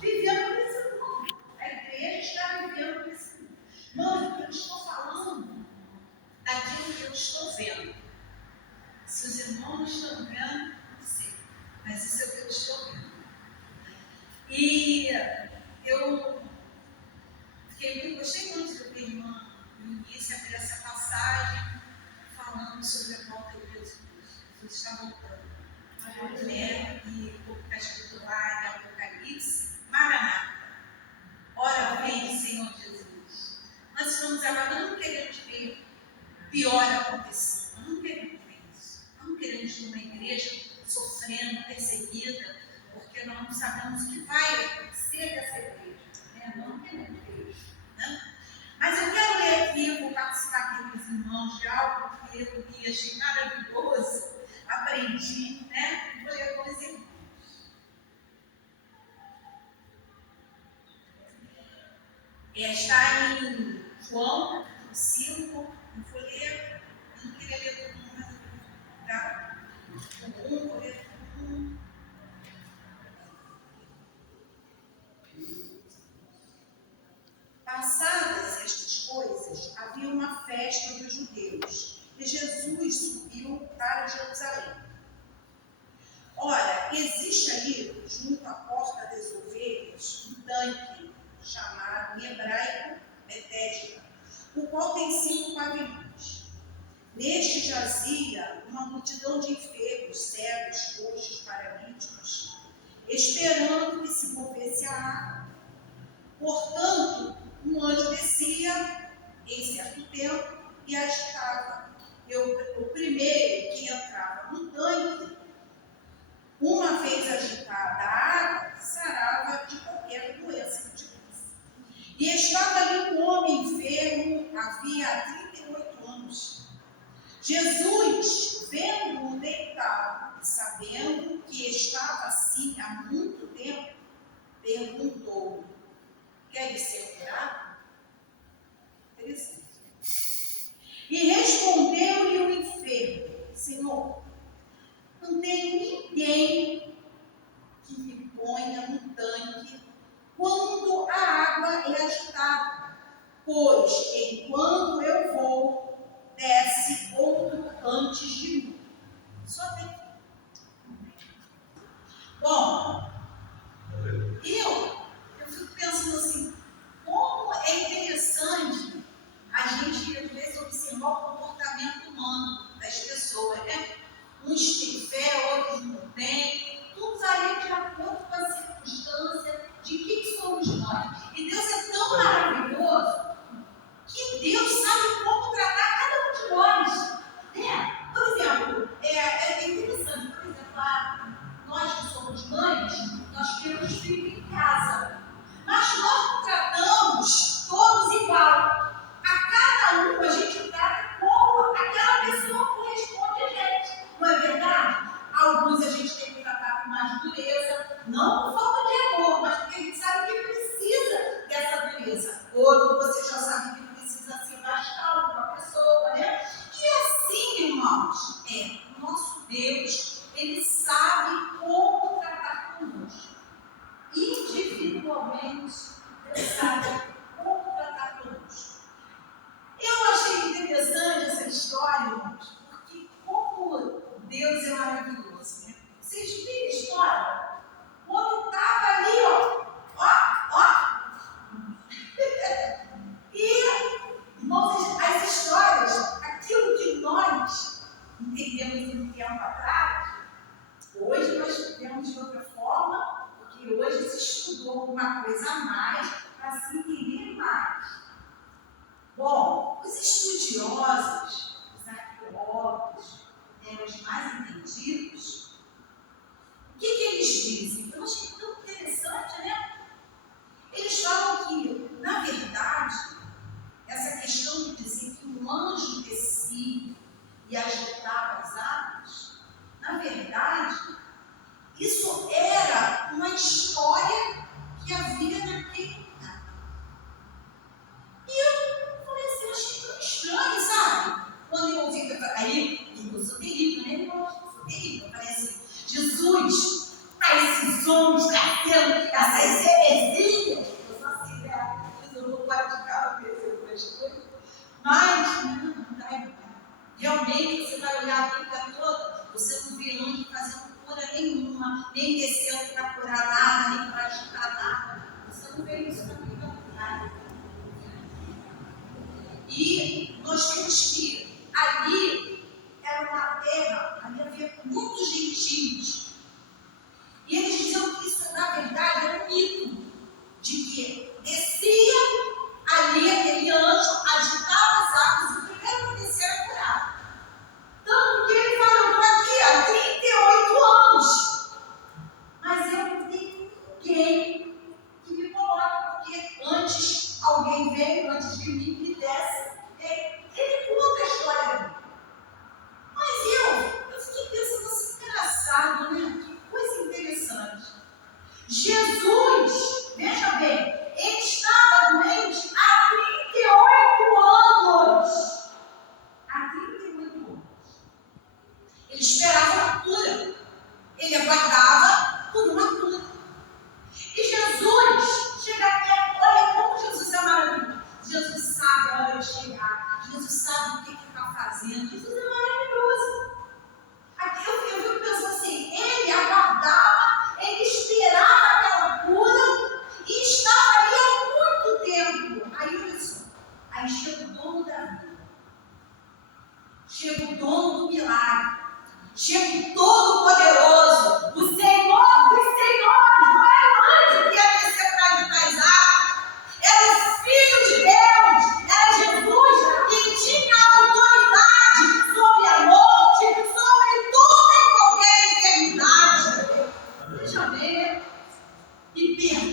vivendo nesse mundo. A igreja está vivendo nesse mundo. Irmãos, eu estou falando daquilo que eu estou vendo. Se os irmãos estão vendo, não sei. Mas isso é o que eu estou vendo. E eu gostei muito do que a irmã no início abriu essa passagem falando sobre a volta de Jesus. Jesus está voltando. E o que está escrito lá em Apocalipse, Maranata. Ora vem, Senhor Jesus. Nós estamos agora, não queremos ver pior acontecer. Não queremos ver isso. Não queremos ver uma igreja sofrendo, perseguida, porque nós não sabemos o que vai acontecer dessa igreja. Né? Não queremos ver isso. Né? Mas eu quero ler aqui, eu vou participar aqui com os irmãos de algo que eu li, achei maravilhoso, aprendi, né? Vou ler com os irmãos. Está em João, capítulo 5, eu vou ler, eu não queria ler todo mundo, mas eu vou dar vou ler todo mundo. Passadas estas coisas, havia uma festa dos judeus, e Jesus subiu para Jerusalém. Ora, existe ali, junto à porta das ovelhas, um tanque chamado em hebraico Betesda, o qual tem 5 pavilhões. Neste jazia uma multidão de enfermos, cegos, coxos, paralíticos, esperando que se movesse a água. Portanto, um anjo descia em certo tempo e agitava. O primeiro que entrava no tanque, uma vez agitada a água, sarava de qualquer doença que tivesse. E estava ali um homem enfermo, havia 38 anos. Jesus, vendo-o deitado e sabendo que estava assim há muito tempo, perguntou: quer ser curado? Interessante. E respondeu-lhe o enfermo: Senhor, não tem ninguém que me ponha no tanque quando a água é agitada, pois enquanto eu vou, desce outro antes de mim. Só tem. Bom, eu fico pensando assim, como é interessante a gente, às vezes, observar o comportamento humano das pessoas, né? Uns têm fé, outros não têm, tudo varia de acordo com a circunstância de quem somos nós. E Deus é tão maravilhoso que Deus sabe como tratar cada um de nós. Né? Por exemplo, é interessante, por exemplo, nós que somos mães, nós temos filhos em casa, mas nós não tratamos todos igual. A cada um a gente trata como aquela pessoa corresponde a gente. Não é verdade? Alguns a gente tem que tratar com mais dureza, não por falta de amor, mas porque a gente sabe que precisa dessa dureza. Outro você já sabe que precisa ser mais calmo com a pessoa, né? E assim, irmãos, o nosso Deus, Ele sabe como tratar conosco. Individualmente, Deus sabe como tratar conosco. Eu achei interessante essa história, irmãos, porque como Deus é maravilhoso, né? Vocês viram a história? Quando estava ali, ó. E, irmãos, as histórias, aquilo que nós entendemos um tempo atrás, hoje nós vivemos de outra forma, porque hoje se estudou alguma coisa a mais para se entender mais. Bom, os estudiosos, os arqueólogos, os mais entendidos, o que eles dizem? Eu achei tão interessante, né? Eles falam que, na verdade, essa questão de dizer que um anjo descia e agitava as águas, na verdade, isso era uma história que havia naquele lugar. E eu falei assim, eu achei tão estranho, sabe? Quando eu ouvi, eu sou terrível, né? Eu sou terrível. Eu falei assim, Jesus, para esses homens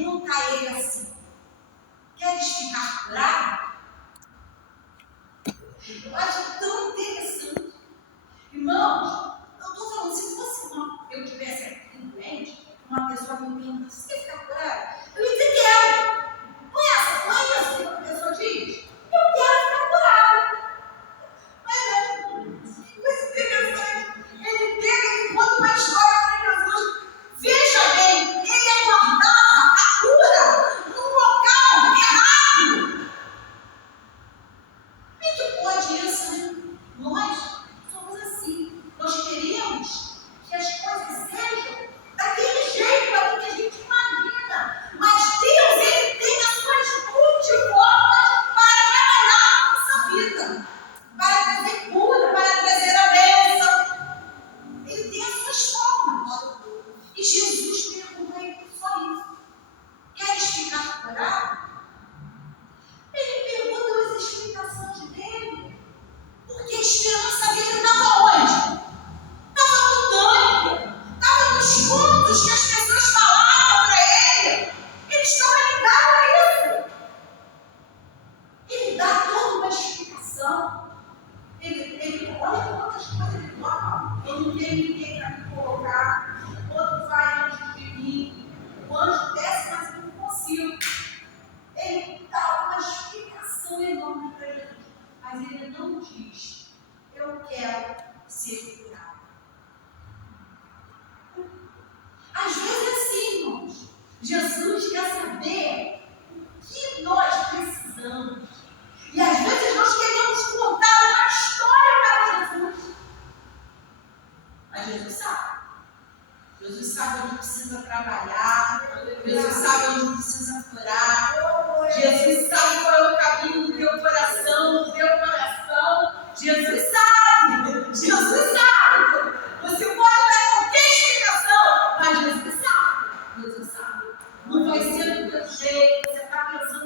pergunta a ele assim: queres ficar curado? Eu acho tão interessante. Irmãos, eu estou falando, se fosse eu tivesse aqui doente, uma pessoa me pergunta: você quer ficar curado? Eu ia dizer: quero. Não é assim que a pessoa diz? Eu quero ficar curado. Mas não, coisa interessante. Ele pega e conta uma história para Jesus. Veja bem, ele aguardava a cura num local errado. Como é que pode isso, né? Nós somos assim. Nós queremos que as coisas sejam daquele jeito, daquilo que a gente imagina. Mas Deus, Ele tem as suas multiformas para trabalhar na nossa vida, para trazer cura, para trazer a bênção. Ele tem as suas formas. E Jesus perguntou a ele só isso: queres ficar curado? Ele pergunta as explicações dele, porque a esperança dele estava onde? Estava no tanque, estava nos contos que as pessoas falavam para ele. Ele estava ligado a isso. Ele dá toda uma explicação. Ele olha quantas coisas ele fala. Eu não tenho ninguém para me colocar. Outro vai antes de mim. O anjo desce, mas eu não consigo. Ele dá uma explicação enorme para Jesus. Mas ele não diz: eu quero ser curado. Às vezes é assim, irmãos. Jesus quer saber o que nós precisamos. E às vezes nós queremos contar uma história para Jesus. Mas Jesus sabe. Jesus sabe onde precisa trabalhar. Jesus sabe onde precisa curar. Jesus sabe qual é o caminho do teu coração, do teu coração. Jesus sabe. Jesus sabe. Você pode dar qualquer explicação, mas Jesus sabe. Jesus sabe. Não vai ser do teu jeito. Você está pensando